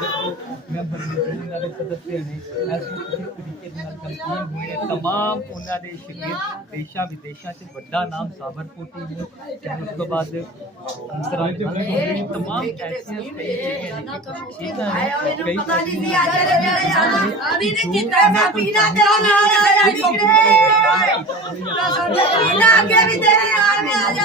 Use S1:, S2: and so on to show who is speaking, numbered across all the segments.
S1: ਮੈਂ ਬਰਮਿੰਦਰ ਦੇ ਸਦੱਸਿਆ ਨੇ ਇਸ ਕਿਸੇ ਤਰੀਕੇ ਦੇ ਨਾਲ ਕੰਪੀਨ ਹੋਏ ਨੇ तमाम ਉਹਨਾਂ ਦੇ ਸ਼ਹੀਦ ਦੇਸ਼ਾਂ ਵਿਦੇਸ਼ਾਂ 'ਚ ਵੱਡਾ ਨਾਮ ਸਾਬਰ ਕੋਟੀ ਨੇ ਤੇ ਉਸ ਤੋਂ ਬਾਅਦ ਅੰਤਰਾਜ ਦੇ ਹੋਏ ਨੇ तमाम ਐਸੀਆਂ ਕਈ ਜਿਹੜੀਆਂ ਨੇ ਕਿ ਇਹਨਾਂ ਨੇ ਕਈ
S2: ਅਭੀ ਨੇ ਕੀਤਾ ਭਾਬੀ ਨਾ ਤੇਰਾ ਨਾਮ ਆ ਜਾ ਵੀਰੇ ਨਾ ਅੱਗੇ ਵੀ ਤੇਰੇ ਨਾਲ ਮੈਂ ਆ ਜਾ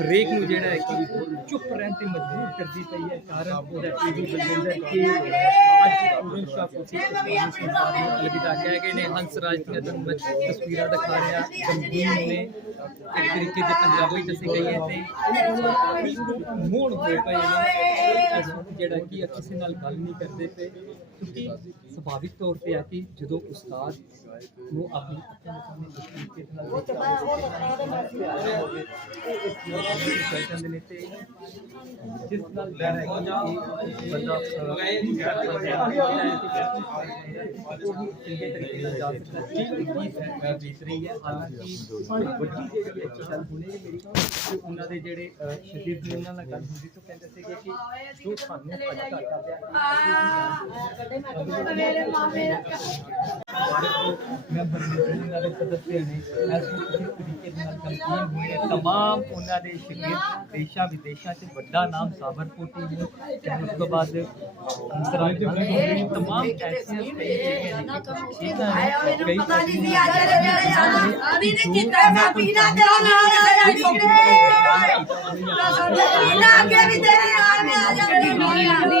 S1: ਹਰੇਕ ਨੂੰ ਜਿਹੜਾ ਹੈ ਕਿ ਚੁੱਪ ਰਹਿਣ ਤੇ ਮਜਬੂਰ ਕਰਦੀ ਪਈ ਹੈ। ਕਾਰਨ ਉਹਦਾ ਇਹ ਵੀ ਕਿ ਅੱਜ ਪੂਰਨ ਸ਼ਾਹ ਕੁੱਟੀ ਅਲਵਿਦਾ ਕਹਿ ਗਏ ਨੇ। ਹੰਸ ਰਾਜ ਦੀਆਂ ਤੁਹਾਨੂੰ ਮੈਂ ਤਸਵੀਰਾਂ ਦਿਖਾ ਰਿਹਾ। ਗੰਭੀਰ ਨੇ ਇੱਕ ਤਰੀਕੇ ਦੇ ਪੰਜਾਬੀ ਚ ਕਹੀਏ ਤੇ ਮੋੜ ਹੋਏ ਪਏ ਨੇ। ਜਿਹੜਾ ਕਿ ਕਿਸੇ ਨਾਲ ਗੱਲ ਨਹੀਂ ਕਰਦੇ ਪਏ। ਕਿਉਂਕਿ ਸੁਭਾਵਿਕ ਤੌਰ ਤੇ ਆ ਕਿ ਜਦੋਂ ਉਸਤਾਦ ਨੂੰ ਆਪਣੀ ਅੱਖਾਂ ਦੇ ਸਾਹਮਣੇ ਇਸ ਤਰੀਕੇ ਦੇ ਨਾਲ ਚੱਲ ਜਾਂਦੇ ਨੇ ਤੇ ਜਿਸ ਨਾਲ ਬੰਦਾ ਚੰਗੇ ਤਰੀਕੇ ਨਾਲ ਜਾ ਸਕਦਾ ਹੈ ਠੀਕ ਰਹੀ ਹੈ ਹਾਲਾਂਕਿ ਵੱਡੀ ਜਿਹੜੀ ਗੱਲ ਹੁਣੇ ਮੇਰੀ ਉਹਨਾਂ ਦੇ ਜਿਹੜੇ ਸ਼ਹੀਦ ਨੇ ਉਹਨਾਂ ਨਾਲ ਗੱਲ ਹੁੰਦੀ ਤਾਂ ਕਹਿੰਦੇ ਸੀਗੇ ਕਿ ਜੋ ਸਾਨੂੰ ਅੱਜ ਤੱਕ
S2: ਮੇਰੇ ਮਾਮੇ
S1: ਮੈਂ ਬਰਮਿੰਦਰ ਦੇ ਸਦੱਸਿਆ ਨੇ ਇਸ ਕਿਸੇ ਤਰੀਕੇ ਦੇ ਨਾਲ ਕੰਪੀਨ ਹੋਏ ਨੇ तमाम ਉਹਨਾਂ ਦੇ ਸ਼ਹੀਦ ਦੇਸ਼ਾਂ ਵਿਦੇਸ਼ਾਂ 'ਚ ਵੱਡਾ ਨਾਮ ਸਾਬਰ ਕੋਟੀ ਨੇ ਤੇ ਉਸ ਤੋਂ ਬਾਅਦ ਅੰਤਰਾਜ ਦੇ ਹੋਏ ਨੇ तमाम ਐਸੀਆਂ ਕਈ ਜਿਹੜੀਆਂ ਨੇ ਕਿ ਇਹਨਾਂ ਨੇ ਕਈ
S2: ਪਤਾ ਨਹੀਂ ਸੀ ਆ ਜਾ ਅਭੀ ਨੇ ਕੀਤਾ ਭਾਬੀ ਨਾ ਤੇਰਾ ਨਾਮ ਆ ਜਾ ਵੀਰੇ ਨਾ ਅੱਗੇ ਵੀ ਤੇਰੇ ਨਾਲ ਮੈਂ ਆ ਜਾ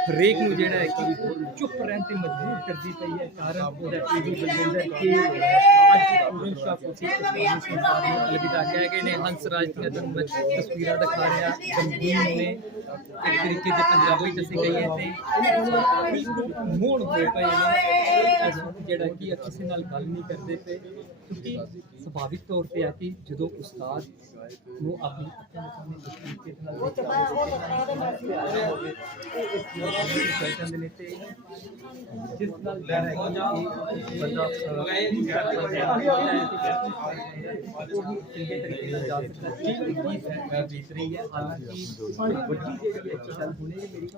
S1: ਹਰੇਕ ਨੂੰ ਜਿਹੜਾ ਹੈ ਕਿ ਚੁੱਪ ਰਹਿਣ ਤੇ ਮਜਬੂਰ ਕਰਦੀ ਪਈ ਹੈ। ਕਾਰਨ ਉਹਦਾ ਇਹ ਵੀ ਕਿ ਅੱਜ ਪੂਰਨ ਸ਼ਾਹ ਕੁੱਟੀ ਅਲਵਿਦਾ ਕਹਿ ਗਏ ਨੇ। ਹੰਸ ਰਾਜ ਦੀਆਂ ਤੁਹਾਨੂੰ ਮੈਂ ਤਸਵੀਰਾਂ ਦਿਖਾ ਰਿਹਾ। ਗੰਭੀਰ ਨੇ ਇੱਕ ਤਰੀਕੇ ਦੇ ਪੰਜਾਬੀ ਚ ਕਹੀਏ ਤੇ ਮੋੜ ਹੋਏ ਪਏ ਨੇ। ਜਿਹੜਾ ਕਿ ਕਿਸੇ ਨਾਲ ਗੱਲ ਨਹੀਂ ਕਰਦੇ ਪਏ। ਕਿਉਂਕਿ ਸੁਭਾਵਿਕ ਤੌਰ ਤੇ ਆ ਕਿ ਜਦੋਂ ਉਸਤਾਦ ਨੂੰ ਆਪਣੀ ਅੱਖਾਂ ਦੇ ਸਾਹਮਣੇ ਇਸ ਤਰੀਕੇ ਦੇ ਨਾਲ ਚੱਲ ਜਾਂਦੇ ਨੇ ਤੇ ਜਿਸ ਨਾਲ ਬੰਦਾ ਚੰਗੇ ਤਰੀਕੇ ਨਾਲ ਜਾ ਸਕਦਾ ਹੈ ਠੀਕ ਰਹੀ ਹੈ ਹਾਲਾਂਕਿ ਵੱਡੀ ਜਿਹੜੀ ਗੱਲ ਹੁਣੇ ਮੇਰੀ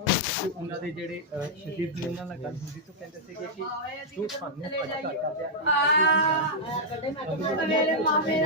S1: ਉਹਨਾਂ ਦੇ ਜਿਹੜੇ ਸ਼ਹੀਦ ਨੇ ਉਹਨਾਂ ਨਾਲ ਗੱਲ ਹੁੰਦੀ ਤਾਂ ਕਹਿੰਦੇ ਸੀਗੇ ਕਿ ਜੋ ਸਾਨੂੰ ਅੱਜ ਤੱਕ
S2: ਮੇਰੇ ਮਾਮੇ